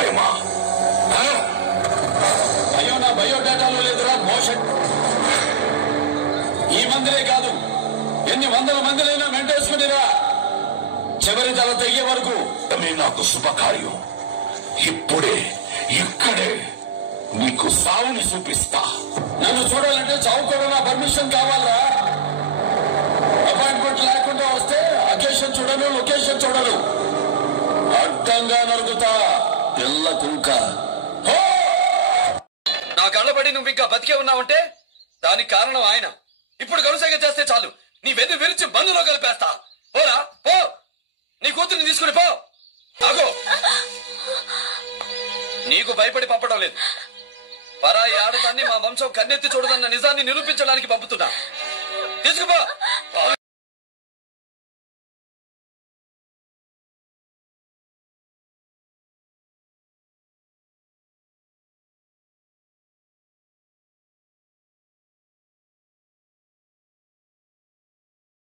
భయమా? అయ్యో, నా బయోడేటాలో లేదురా మోషన్. ఈ మందిరే కాదు, ఎన్ని వందల మందిరైనా వెంటేసుకునిరా. చివరి తల తెగే వరకు. నాకు శుభకార్యం. ఇప్పుడే ఇక్కడే నీకు సావుని చూపిస్తా. నన్ను చూడాలంటే చావు కూడా నా పర్మిషన్ కావాలా? అపాయింట్మెంట్ లేకుండా వస్తే అకేషన్ చూడను, లొకేషన్ చూడను. అడ్డంగా నరుగుతా పిల్ల కుంక. నా కళ్ళబడి నువ్వు ఇంకా బతికే ఉన్నావంటే దానికి కారణం ఆయన. ఇప్పుడు కరుసైగా చేస్తే చాలు, నీ వెన్ను విరిచి బంధులో కలిపేస్తా. పోరా పో, నీ కూతురిని తీసుకుని పో. ఆగో, నీకు భయపడి పంపడం లేదు. పరాయి ఆడదాన్ని మా వంశం కన్నెత్తి చూడదన్న నిజాన్ని నిరూపించడానికి పంపుతున్నా. తీసుకుపో.